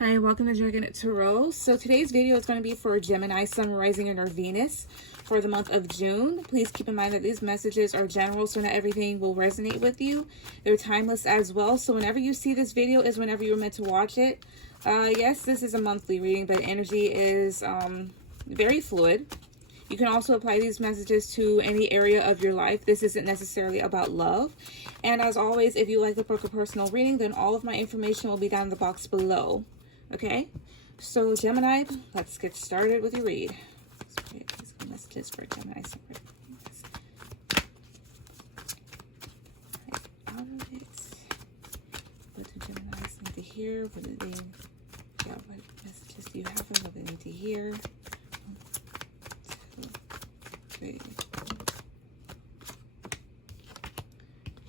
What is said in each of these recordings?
Hi, welcome to Dragon Tarot. So today's video is going to be for Gemini, Sun, Rising, and or Venus for the month of June. Please keep in mind that these messages are general, so not everything will resonate with you. They're timeless as well, so whenever you see this video is whenever you're meant to watch it. Yes, this is a monthly reading, but energy is very fluid. You can also apply these messages to any area of your life. This isn't necessarily about love. And as always, if you like to book a personal reading, then all of my information will be down in the box below. Okay, so Gemini, let's get started with your read. Let's get messages for Gemini. Out of it. What do Geminis need to hear? What do they? Yeah, what messages do you have? What do they need to hear? 1, 2, 3.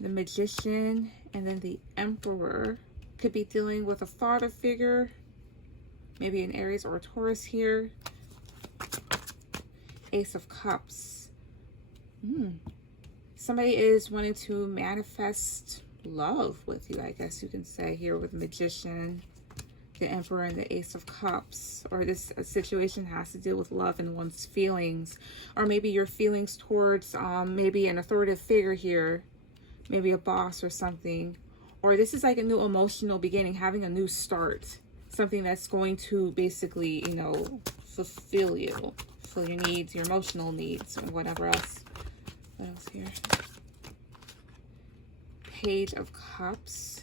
The Magician and then the Emperor could be dealing with a father figure. Maybe an Aries or a Taurus here. Ace of Cups. Somebody is wanting to manifest love with you, I guess you can say, here with the Magician, the Emperor, and the Ace of Cups. Or this situation has to deal with love and one's feelings. Or maybe your feelings towards maybe an authoritative figure here. Maybe a boss or something. Or this is like a new emotional beginning, having a new start. Something that's going to basically, you know, fulfill you. Fulfill your needs, your emotional needs, or whatever else. What else here? Page of Cups.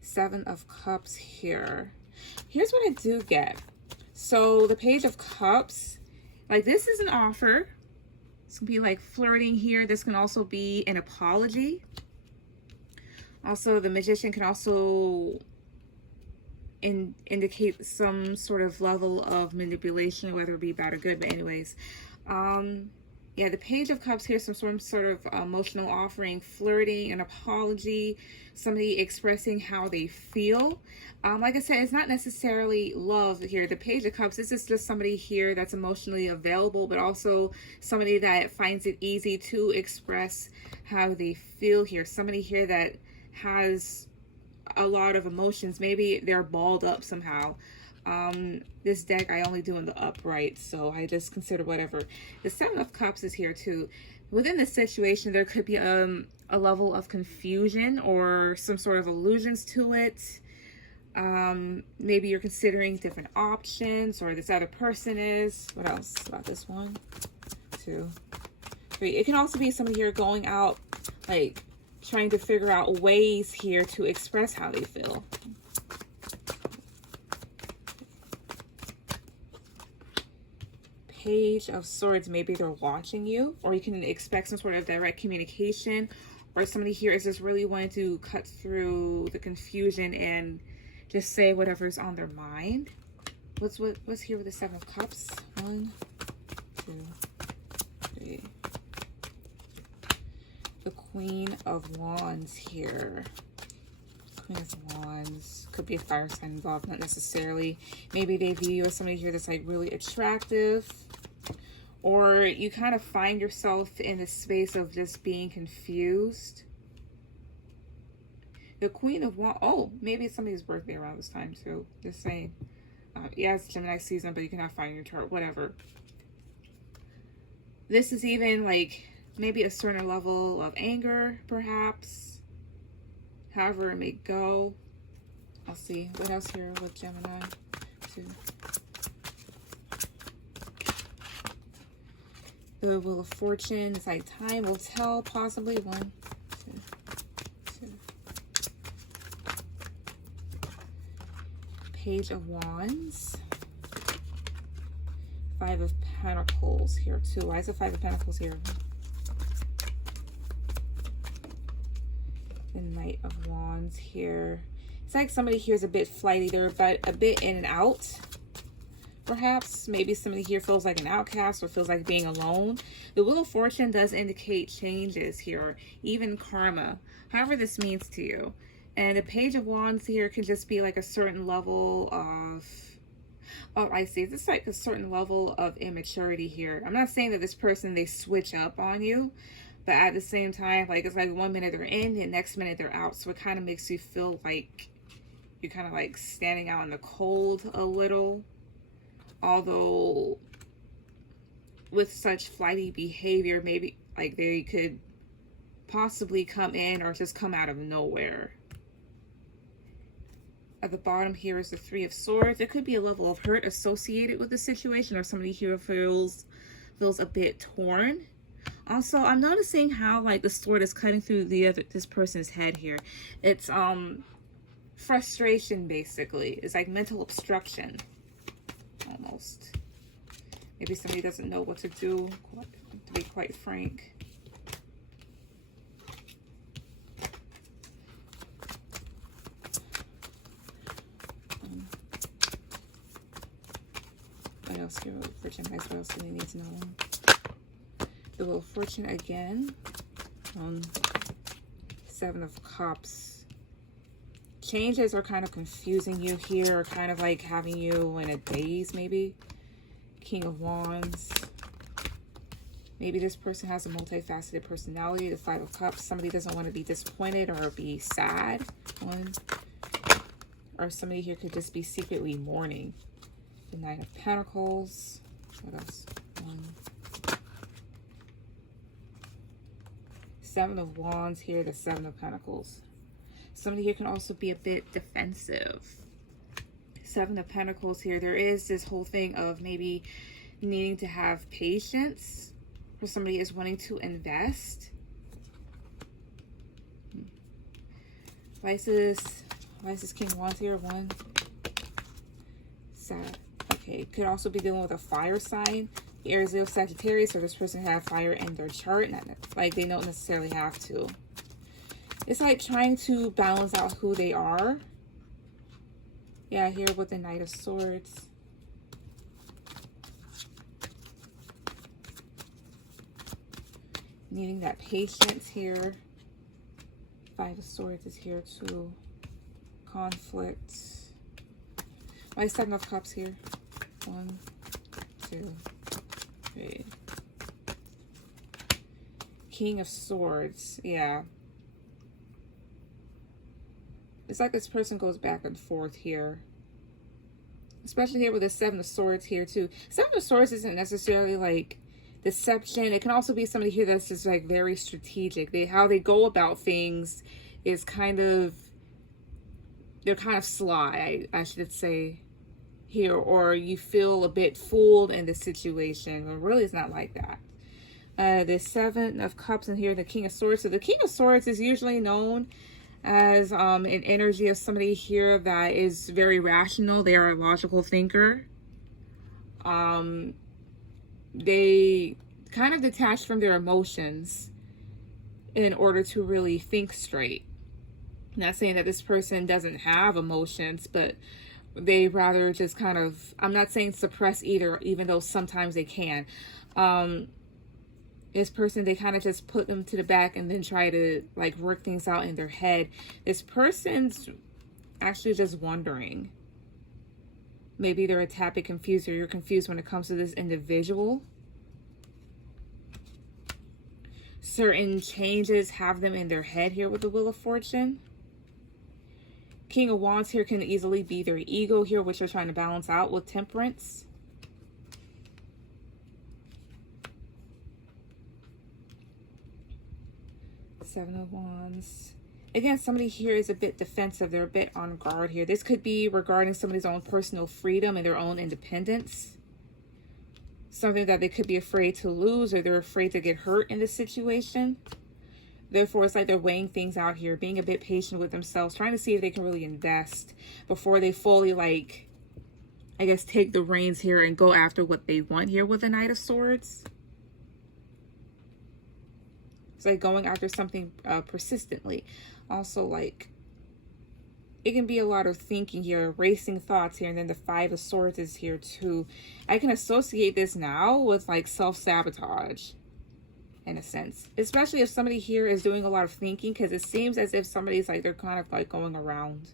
7 of Cups here. Here's what I do get. So the Page of Cups, like this is an offer. This can be like flirting here. This can also be an apology. Also, the Magician can also indicate some sort of level of manipulation, whether it be bad or good. But anyways, yeah, the Page of Cups here, some sort of emotional offering, flirting, an apology, somebody expressing how they feel. Like I said, it's not necessarily love here. The Page of Cups, this is just somebody here that's emotionally available, but also somebody that finds it easy to express how they feel here. Somebody here that has a lot of emotions. Maybe they're balled up somehow. This deck I only do in the upright, so I just consider whatever. The 7 of Cups is here too. Within this situation, there could be a level of confusion or some sort of allusions to it. Maybe you're considering different options, or this other person is. What else about this? 1, 2, 3. It can also be somebody here going out, like trying to figure out ways here to express how they feel. Page of Swords, maybe they're watching you, or you can expect some sort of direct communication, or somebody here is just really wanting to cut through the confusion and just say whatever's on their mind. What's here with the 7 of Cups? 1, 2, 3. The Queen of Wands here. Queen of Wands. Could be a fire sign involved, not necessarily. Maybe they view you as somebody here that's like really attractive. Or you kind of find yourself in the space of just being confused. The Queen of Wands. Oh, maybe it's somebody's birthday around this time too. Just saying. Yeah, it's Gemini season, but you cannot find your chart. Whatever. This is even like maybe a certain level of anger, perhaps. However it may go. I'll see. What else here with Gemini? 2. The Wheel of Fortune. It's like time will tell, possibly. 1, 2, 2. Page of Wands. 5 of Pentacles here too. Why is the 5 of Pentacles here? The Knight of Wands here. It's like somebody here is a bit flighty. They're about a bit in and out. Perhaps. Maybe somebody here feels like an outcast or feels like being alone. The Wheel of Fortune does indicate changes here, even karma. However this means to you. And the Page of Wands here can just be like a certain level of... Oh, I see. It's like a certain level of immaturity here. I'm not saying that this person, they switch up on you. But at the same time, like, it's like 1 minute they're in, the next minute they're out. So it kind of makes you feel like you're kind of like standing out in the cold a little. Although with such flighty behavior, maybe like they could possibly come in or just come out of nowhere. At the bottom here is the Three of Swords. There could be a level of hurt associated with the situation, or somebody here feels a bit torn. Also, I'm noticing how like the sword is cutting through this person's head here. It's frustration, basically. It's like mental obstruction, almost. Maybe somebody doesn't know what to do, to be quite frank. What else here? Wheel of Fortune, what else do we need to know? The Wheel of Fortune again. Seven of Cups. Changes are kind of confusing you here, or kind of like having you in a daze, maybe. King of Wands. Maybe this person has a multifaceted personality. The Five of Cups. Somebody doesn't want to be disappointed or be sad. Or somebody here could just be secretly mourning. The Knight of Pentacles. What else? Seven of Wands here. The Seven of Pentacles. Somebody here can also be a bit defensive. Seven of Pentacles here. There is this whole thing of maybe needing to have patience, or somebody is wanting to invest. Why is this King of Wands here? One. Sad. Okay, could also be dealing with a fire sign. Aries, Leo, Sagittarius, or this person have fire in their chart. Not like they don't necessarily have to. It's like trying to balance out who they are. Yeah, here with the Knight of Swords. Needing that patience here. Five of Swords is here too. Conflict. Why Seven of Cups here? One, two, three. King of Swords. Yeah. It's like this person goes back and forth here. Especially here with the Seven of Swords here too. Seven of Swords isn't necessarily like deception. It can also be somebody here that's just like very strategic. How they go about things is kind of, they're kind of sly, I should say here. Or you feel a bit fooled in the situation. But really it's not like that. The Seven of Cups in here, the King of Swords. So the King of Swords is usually known as an energy of somebody here that is very rational. They are a logical thinker. They kind of detach from their emotions in order to really think straight. Not saying that this person doesn't have emotions, but they rather just kind of, I'm not saying suppress either, even though sometimes they can. This person, they kind of just put them to the back and then try to like work things out in their head. This person's actually just wondering. Maybe they're a tad bit confused, or you're confused when it comes to this individual. Certain changes have them in their head here with the Wheel of Fortune. King of Wands here can easily be their ego here, which you're trying to balance out with Temperance. Seven of Wands. Again, somebody here is a bit defensive. They're a bit on guard here. This could be regarding somebody's own personal freedom and their own independence. Something that they could be afraid to lose, or they're afraid to get hurt in this situation. Therefore, it's like they're weighing things out here, being a bit patient with themselves, trying to see if they can really invest before they fully, like, I guess, take the reins here and go after what they want here with the Knight of Swords. It's like going after something persistently. Also, like, it can be a lot of thinking here, racing thoughts here, and then the Five of Swords is here too. I can associate this now with like self-sabotage in a sense, especially if somebody here is doing a lot of thinking, because it seems as if somebody's like, they're kind of like going around.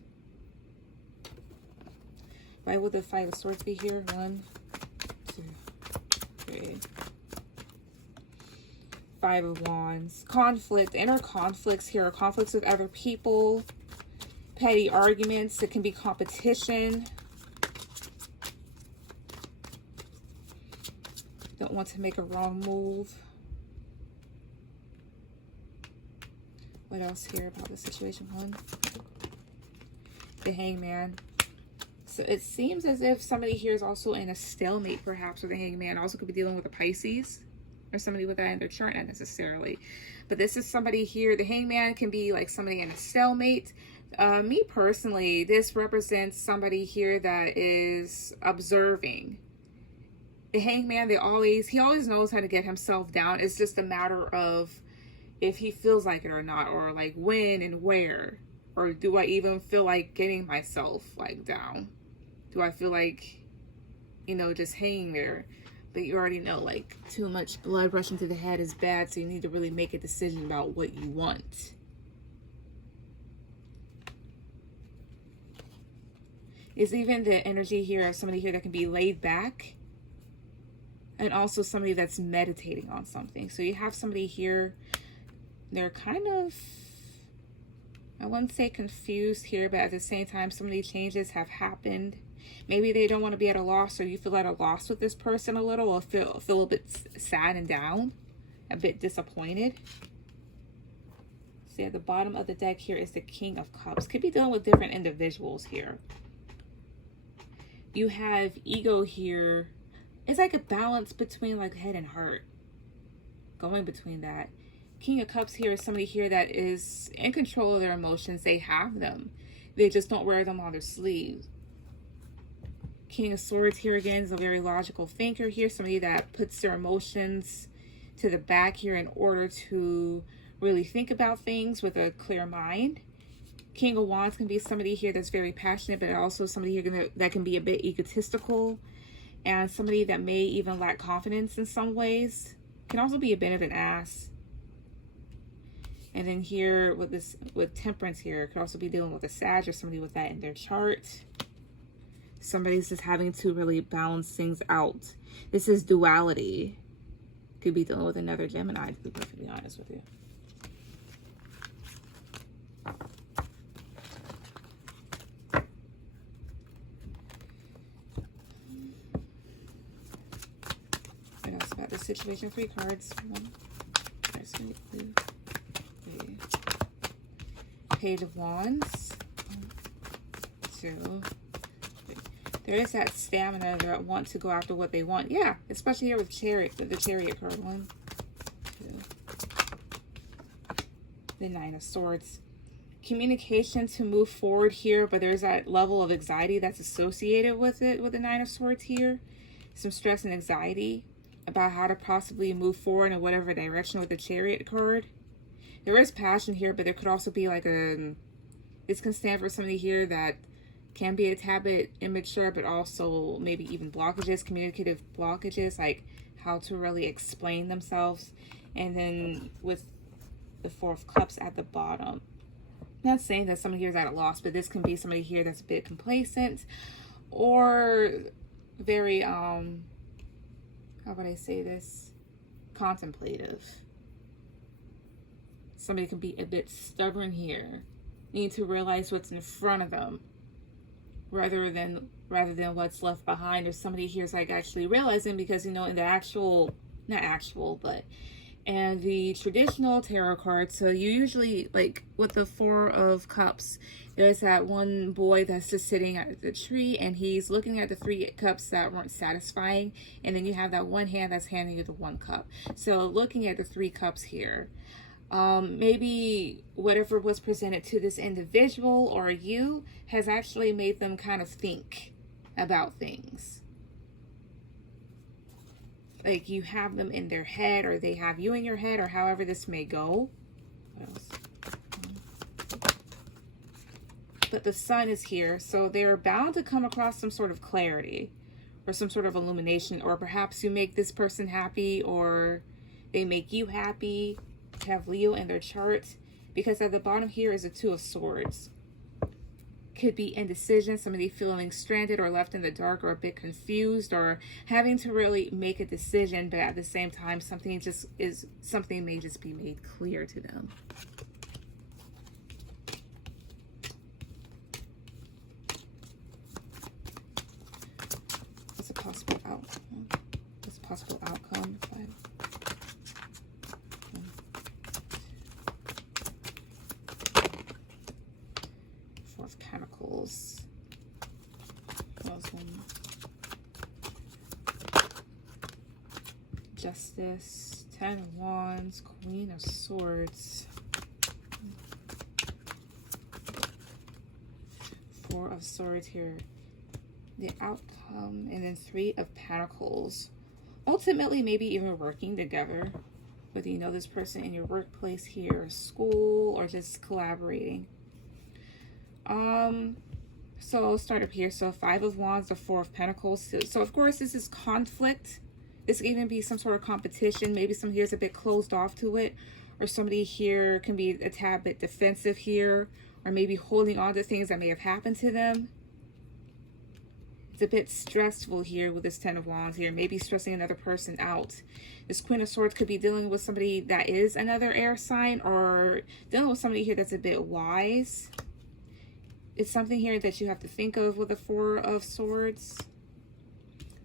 Why would the Five of Swords be here? One, two, three. Five of Wands. Conflict, inner conflicts here, conflicts with other people. petty arguments. It can be competition. Don't want to make a wrong move. What else here about the situation? One, the Hangman. So it seems as if somebody here is also in a stalemate, perhaps, with the Hangman. Also could be dealing with a Pisces or somebody with that in their chart, not necessarily. But this is somebody here. The Hangman can be like somebody in a stalemate. Me personally, this represents somebody here that is observing. The Hangman, he always knows how to get himself down. It's just a matter of if he feels like it or not, or like when and where, or do I even feel like getting myself like down? Do I feel like, you know, just hanging there? But you already know, like, too much blood rushing to the head is bad, so you need to really make a decision about what you want. Is even the energy here of somebody here that can be laid back, and also somebody that's meditating on something. So you have somebody here, they're kind of, I wouldn't say confused here, but at the same time, so many changes have happened. Maybe they don't want to be at a loss, or you feel at a loss with this person a little, or feel a bit sad and down, a bit disappointed. See, at the bottom of the deck here is the King of Cups. Could be dealing with different individuals here. You have ego here. It's like a balance between like head and heart. Going between that. King of Cups here is somebody here that is in control of their emotions. They have them. They just don't wear them on their sleeves. King of Swords here again is a very logical thinker here. Somebody that puts their emotions to the back here in order to really think about things with a clear mind. King of Wands can be somebody here that's very passionate, but also somebody here that can be a bit egotistical, and somebody that may even lack confidence in some ways. Can also be a bit of an ass. And then here with Temperance here, could also be dealing with a Sag or somebody with that in their chart. Somebody's just having to really balance things out. This is duality. Could be dealing with another Gemini, to be perfectly honest with you. What else about this situation? 3 cards. 1, 2, 3. Page of Wands. 1, 2, 3. There is that stamina that want to go after what they want. Yeah, especially here with Chariot, the Chariot card. 1, 2. The 9 of Swords. Communication to move forward here, but there's that level of anxiety that's associated with it with the 9 of Swords here. Some stress and anxiety about how to possibly move forward in whatever direction with the Chariot card. There is passion here, but there could also be like this can stand for somebody here that can be a tad bit immature, but also maybe even blockages, communicative blockages, like how to really explain themselves. And then with the 4 of Cups at the bottom, not saying that somebody here is at a loss, but this can be somebody here that's a bit complacent or very, how would I say this? Contemplative. Somebody can be a bit stubborn here. Need to realize what's in front of them rather than what's left behind. Or somebody here is like actually realizing, because you know in the and the traditional tarot cards, so you usually, like with the 4 of Cups, there's that one boy that's just sitting at the tree and he's looking at the 3 cups that weren't satisfying, and then you have that one hand that's handing you the 1 cup. So looking at the 3 cups here, maybe whatever was presented to this individual or you has actually made them kind of think about things. Like you have them in their head, or they have you in your head, or however this may go. What else? But the Sun is here, so they're bound to come across some sort of clarity or some sort of illumination, or perhaps you make this person happy or they make you happy. Have Leo in their chart, because at the bottom here is a 2 of Swords. Could be indecision, somebody feeling stranded or left in the dark, or a bit confused, or having to really make a decision, but at the same time something may just be made clear to them. 5. Four of Pentacles. Justice, 10 of Wands, Queen of Swords, 4 of Swords here, the outcome, and then 3 of Pentacles. Ultimately, maybe even working together, whether you know this person in your workplace here, or school, or just collaborating. So I'll start up here. So 5 of Wands, the 4 of Pentacles. So of course, this is conflict. This could even be some sort of competition. Maybe some here is a bit closed off to it, or somebody here can be a tad bit defensive here, or maybe holding on to things that may have happened to them. It's a bit stressful here with this 10 of Wands here, maybe stressing another person out. This Queen of Swords could be dealing with somebody that is another air sign, or dealing with somebody here that's a bit wise. It's something here that you have to think of with the 4 of Swords.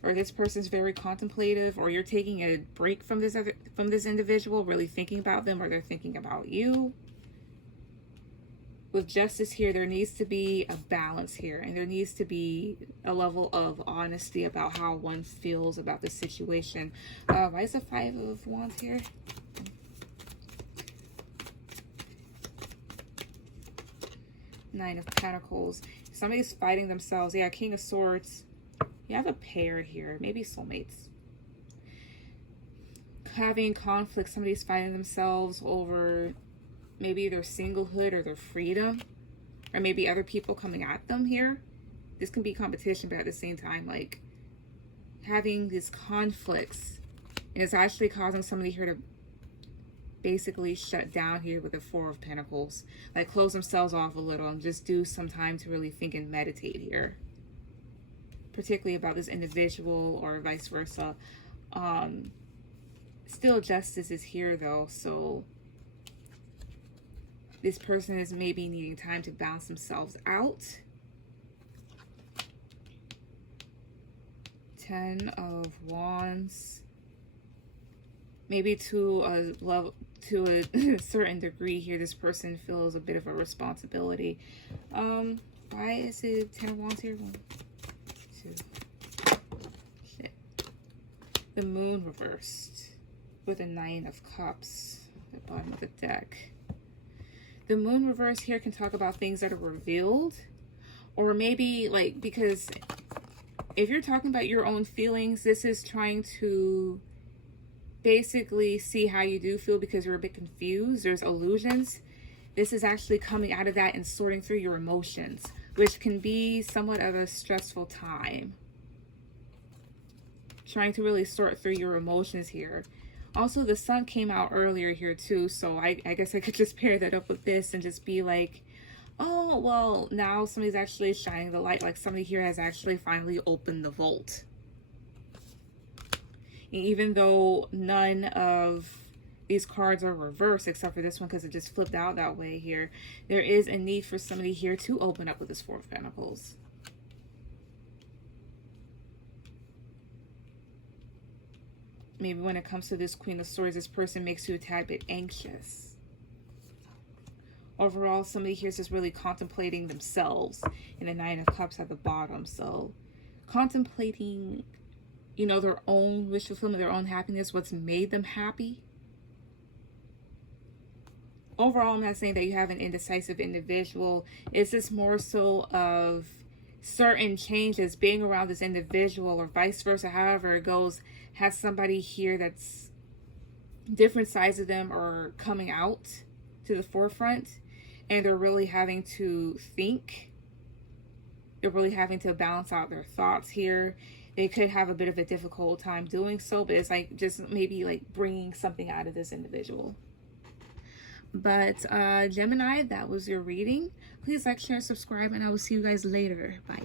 Or this person's very contemplative, or you're taking a break from this individual, really thinking about them, or they're thinking about you. With Justice here, there needs to be a balance here, and there needs to be a level of honesty about how one feels about the situation. Why is the 5 of Wands here? Nine of Pentacles. Somebody's fighting themselves. Yeah, King of Swords. You have a pair here, maybe soulmates. Having conflict, somebody's fighting themselves over maybe their singlehood or their freedom, or maybe other people coming at them here. This can be competition, but at the same time, like having these conflicts, and it's actually causing somebody here to basically shut down here with the 4 of Pentacles, like close themselves off a little and just do some time to really think and meditate here. Particularly about this individual, or vice versa. Still Justice is here though, so this person is maybe needing time to balance themselves out. 10 of Wands. Maybe to a certain degree here, this person feels a bit of a responsibility. Why is it 10 of Wands here? 1, 2. Shit. The Moon reversed with a 9 of Cups at the bottom of the deck. The Moon reverse here can talk about things that are revealed, or maybe like, because if you're talking about your own feelings, this is trying to basically see how you do feel because you're a bit confused. There's illusions. This is actually coming out of that and sorting through your emotions, which can be somewhat of a stressful time. Trying to really sort through your emotions here. Also, the Sun came out earlier here too, so I guess I could just pair that up with this and just be like, oh, well, now somebody's actually shining the light, like somebody here has actually finally opened the vault. And even though none of these cards are reversed, except for this one because it just flipped out that way here, there is a need for somebody here to open up with this 4 of Pentacles. Maybe when it comes to this Queen of Swords, this person makes you a tad bit anxious. Overall, somebody here is just really contemplating themselves, and the 9 of Cups at the bottom. So contemplating, you know, their own wish fulfillment, their own happiness, what's made them happy. Overall, I'm not saying that you have an indecisive individual. It's just more so of certain changes being around this individual, or vice versa, however it goes, has somebody here that's different sides of them are coming out to the forefront, and they're really having to think. They're really having to balance out their thoughts here. They could have a bit of a difficult time doing so, but it's like just maybe like bringing something out of this individual. But Gemini, that was your reading. Please like, share, subscribe, and I will see you guys later. Bye.